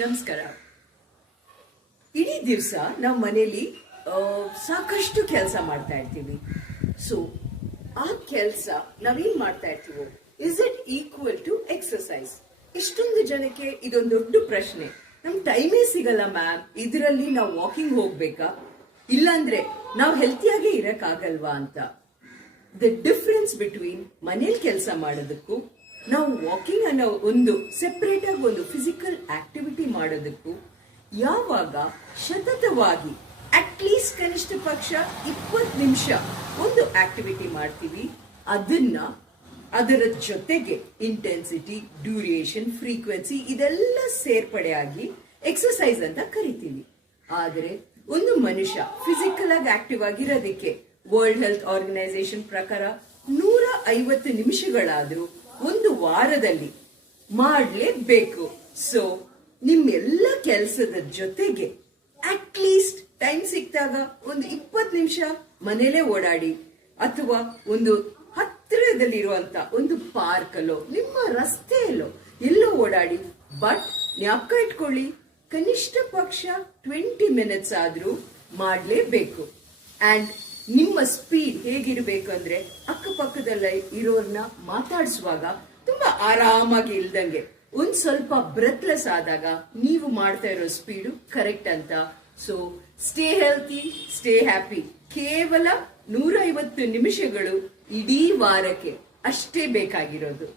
ನಮಸ್ಕಾರ. ಇಡೀ ದಿವಸ ನಾವು ಮನೆಯಲ್ಲಿ ಸಾಕಷ್ಟು ಕೆಲಸ ಮಾಡ್ತಾ ಇರ್ತೀವಿ. ಸೊ ಆ ಕೆಲಸ ನಾವೇನ್ ಮಾಡ್ತಾ ಇರ್ತೀವೋ is it equal to exercise? ಇಷ್ಟೊಂದು ಜನಕ್ಕೆ ಇದೊಂದು ದೊಡ್ಡ ಪ್ರಶ್ನೆ. ನಮ್ ಟೈಮೇ ಸಿಗಲ್ಲ ಮ್ಯಾಮ್, ಇದರಲ್ಲಿ ನಾವು ವಾಕಿಂಗ್ ಹೋಗ್ಬೇಕಾ, ಇಲ್ಲಾಂದ್ರೆ ನಾವು ಹೆಲ್ತಿಯಾಗೇ ಇರಕ್ಕಾಗಲ್ವಾ ಅಂತ. ದ ಡಿಫರೆನ್ಸ್ ಬಿಟ್ವೀನ್ ಮನೇಲಿ ಕೆಲಸ ಮಾಡೋದಕ್ಕೂ ನಾವು ವಾಕಿಂಗ್ ಅನ್ನೋ ಒಂದು ಸೆಪರೇಟ್ ಆಗಿ ಒಂದು ಫಿಸಿಕಲ್ ಆಕ್ಟಿವಿಟಿ ಮಾಡೋದಕ್ಕೂ, ಯಾವಾಗ ಸತತವಾಗಿ ಅಟ್ಲೀಸ್ಟ್ ಕನಿಷ್ಠ ಪಕ್ಷ 20 ನಿಮಿಷ ಒಂದು ಆಕ್ಟಿವಿಟಿ ಮಾಡ್ತೀವಿ, ಅದರ ಜೊತೆಗೆ ಇಂಟೆನ್ಸಿಟಿ, ಡ್ಯೂರೇಷನ್, ಫ್ರೀಕ್ವೆನ್ಸಿ ಇದೆಲ್ಲ ಸೇರ್ಪಡೆಯಾಗಿ ಎಕ್ಸರ್ಸೈಸ್ ಅಂತ ಕರಿತೀವಿ. ಆದರೆ ಒಂದು ಮನುಷ್ಯ ಫಿಸಿಕಲ್ ಆಗಿ ಆಕ್ಟಿವ್ ಆಗಿರೋದಕ್ಕೆ ವರ್ಲ್ಡ್ ಹೆಲ್ತ್ ಆರ್ಗನೈಸೇಷನ್ ಪ್ರಕಾರ 150 ನಿಮಿಷಗಳಾದ್ರೂ ಒಂದು ವಾರದಲ್ಲಿ ಮಾಡಲೇಬೇಕು. ಸೊ ನಿಮ್ಮೆಲ್ಲ ಕೆಲಸದ ಜೊತೆಗೆ ಅಟ್ಲೀಸ್ಟ್ ಟೈಮ್ ಸಿಕ್ತಾಗ ಒಂದು 20 ನಿಮಿಷ ಮನೇಲೆ ಓಡಾಡಿ, ಅಥವಾ ಒಂದು ಹತ್ತಿರದಲ್ಲಿರುವಂತ ಒಂದು ಪಾರ್ಕ್ ಅಲ್ಲೋ ನಿಮ್ಮ ರಸ್ತೆಯಲ್ಲೋ ಎಲ್ಲೋ ಓಡಾಡಿ. ಬಟ್ ಜ್ಞಾಪಕ ಇಟ್ಕೊಳ್ಳಿ, ಕನಿಷ್ಠ ಪಕ್ಷ 20 ಮಿನಿಟ್ಸ್ ಆದ್ರೂ ಮಾಡಲೇಬೇಕು. ಅಂಡ್ ನಿಮ್ಮ ಸ್ಪೀಡ್ ಹೇಗಿರ್ಬೇಕು ಅಂದ್ರೆ, ಅಕ್ಕಪಕ್ಕದಲ್ಲಿ ಇರೋರ್ನ ಮಾತಾಡಿಸುವಾಗ ತುಂಬಾ ಆರಾಮಾಗಿ ಇಲ್ದಂಗೆ ಒಂದ್ ಸ್ವಲ್ಪ ಬ್ರೆತ್ಲೆಸ್ ಆದಾಗ ನೀವು ಮಾಡ್ತಾ ಇರೋ ಸ್ಪೀಡು ಕರೆಕ್ಟ್ ಅಂತ. So stay healthy, stay happy. ಕೇವಲ 150 ನಿಮಿಷಗಳು ಇಡೀ ವಾರಕ್ಕೆ ಅಷ್ಟೇ ಬೇಕಾಗಿರೋದು.